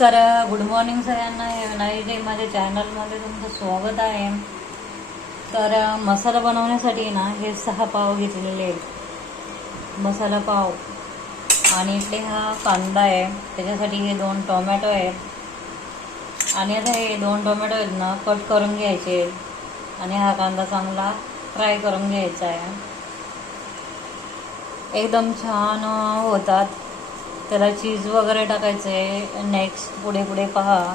तर good morning सगळ्यांना. Vinayak day माझ्या चॅनलमध्ये तुमचं स्वागत आहे. तर मसाला बनवण्यासाठी ना हे 6 पाव घेतलेले आहेत, मसाला पाव. आणि इकडे हा कांदा आहे, त्याच्यासाठी हे 2 टोमॅटो आहेत. आणि आता हे 2 टोमॅटो आहेत ना कट करून घ्यायचे आणि हा कांदा चांगला फ्राय करून घ्यायचा आहे. एकदम छान होतात. त्याला चीज वगैरे टाकायचं आहे. नेक्स्ट पुढे पहा.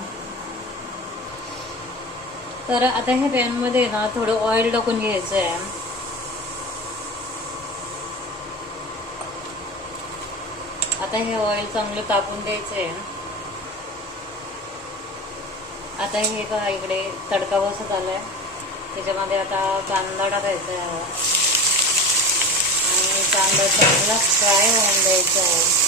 तर आता ह्या पॅनमध्ये ना थोडं ऑइल टाकून घ्यायचं आहे. आता हे ऑइल चांगलं टाकून द्यायचं आहे. आता हे पहा इकडे तडका बसत आलाय. त्याच्यामध्ये आता कांदा टाकायचा आहे आणि कांदा चांगला फ्राय होऊन द्यायचा आहे.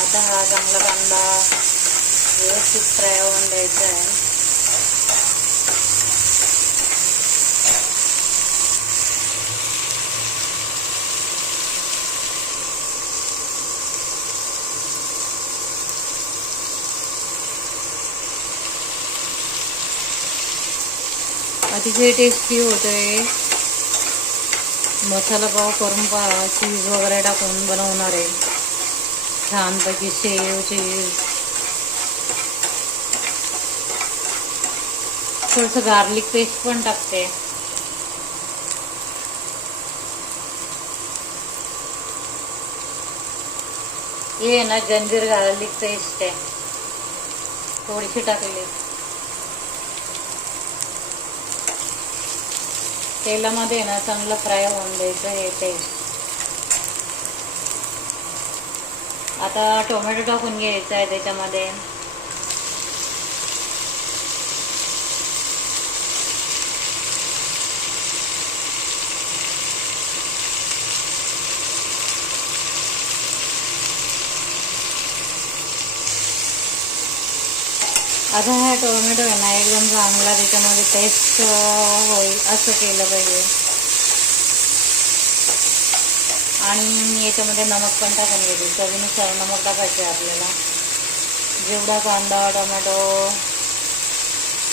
आता हा चांगला कांदा व्यवस्थित फ्राय होऊन द्यायचा आहे. अतिशय टेस्टी होतोय. मसाला पाव करून पहा, चीज वगैरे टाकून बनवणार आहे. छानपैकी शेव चीज, थोडंसं गार्लिक पेस्ट पण टाकते. हे ना जंजीर गार्लिक पेस्ट आहे, थोडीशी टाकली. तेलामध्ये ना चांगलं फ्राय होऊन द्यायचं हे पेस्ट. आता टोमॅटो टाकून घ्यायचा आहे त्याच्यामध्ये. आता हा टोमॅटो आहे ना एकदम चांगला त्याच्यामध्ये पेस्ट होईल असं केलं पाहिजे. आणि याच्यामध्ये नमक पण टाकून घ्यायचे, चवीनुसार नमक टाकायचे आपल्याला. जेवढा कांदा टोमॅटो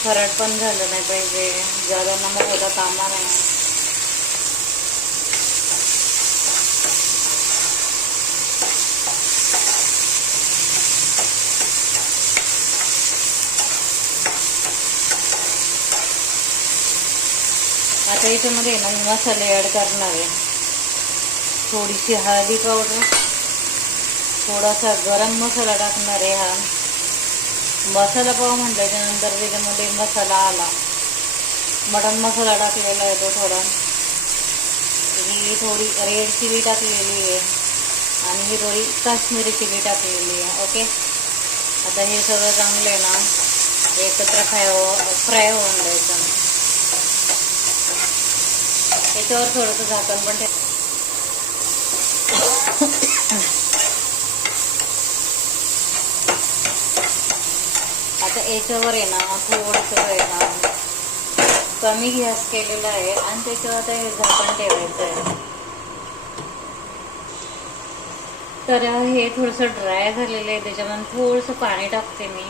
खरड पण झालं नाही पाहिजे, ज्यादा नमक होता कामा नाही. आता याच्यामध्ये ना मसाले ॲड करणार आहे. थोडीशी हळदी पावडर, थोडासा गरम मसाला टाकणार आहे. हा मसाला पाव म्हटल्याच्यानंतर त्याच्यामध्ये मसाला आला, मटन मसाला टाकलेला आहे तो थोडा. ही थोडी रेड चिली टाकलेली आहे आणि ही थोडी काश्मीरी चिली टाकलेली आहे. ओके, आता हे सगळं चांगलं आहे ना एकत्र फ्राय होऊन द्यायचं. याच्यावर थोडंसं झाकण पण ठेव. आता याच्यावर आहे ना थोडंसं आहे ना कमी गॅस केलेला आहे आणि त्याच्यावर आता हे झाकण ठेवायचं आहे. तर हे थोडंसं ड्राय झालेलं आहे, त्याच्यामध्ये थोडंसं पाणी टाकते मी.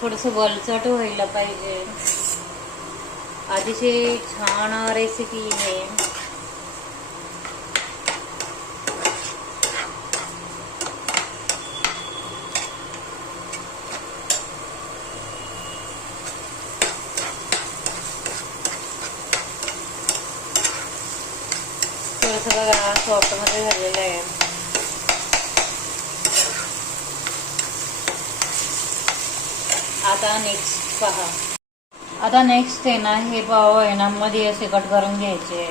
थोडंसं वलचट व्हायला पाहिजे. अतिशय छान रेसिपी आहे. थोडंसं बघा सॉफ्टमध्ये झालेलं आहे. आता नेक्स्ट पहा. आता नेक्स्ट आहे ना हे पाव आहे ना मध्ये असे कट करून घ्यायचे.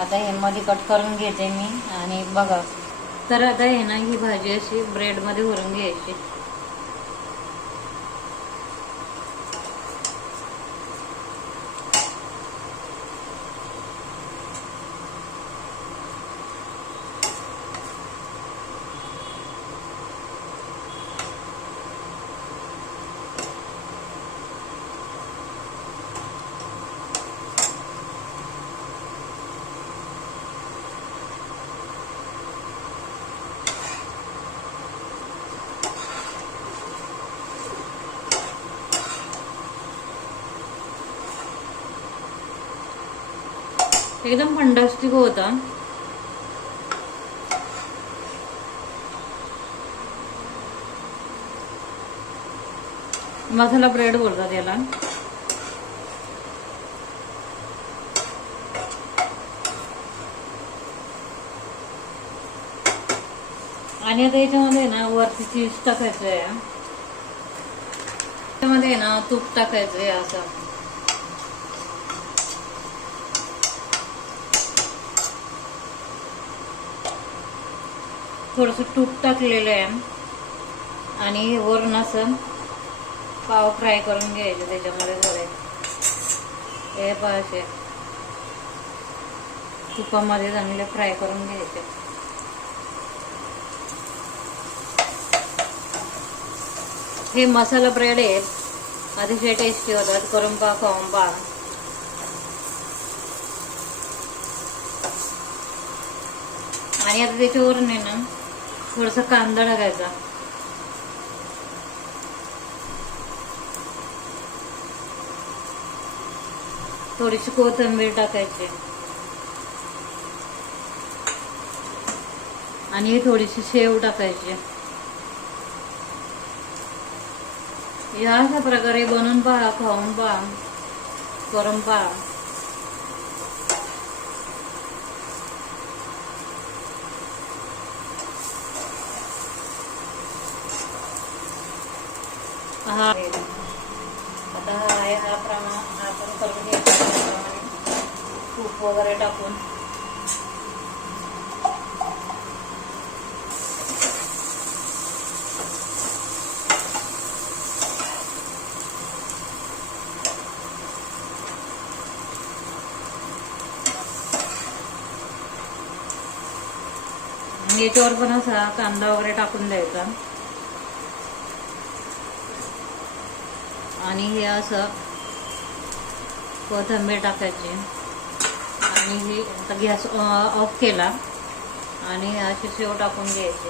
आता हे मध्ये कट करून घेते मी आणि बघा. तर आता हे ना ही भाजी अशी ब्रेडमध्ये भरून घ्यायची. एकदम फंटास्टिक होता. मसाला ब्रेड बोलतात याला. आणि आता याच्यामध्ये ना वरती चीज टाकायचं आहे. त्यामध्ये ना तूप टाकायचं आहे. असं थोडस तूप टाकलेलं आहे आणि वरून असं पाव फ्राय करून घ्यायचे त्याच्यामध्ये थोडे. हे पाहिजे तुपामध्ये चांगले फ्राय करून घ्यायचे. हे मसाला ब्रेड आहे, अतिशय टेस्टी होतात. करून पहा, खाऊन पहा. आणि आता त्याच्यावरून आहे ना थोडासा कांदा टाकायचा. थोडीशी कोथिंबीर टाकायची आणि थोडीशी शेव टाकायची. या अशा प्रकारे बनवून पहा, खाऊन पहा, करून पहा. हा आता आहे हा प्रमाण आपण करून घ्यायचा. तूप वगैरे टाकून याच्यावर पण असा कांदा वगैरे टाकून द्यायचा. आणि हे असं कोथिंबीर टाकायची. आणि हे आता गॅस ऑफ केला आणि अशी शेव टाकून घ्यायची.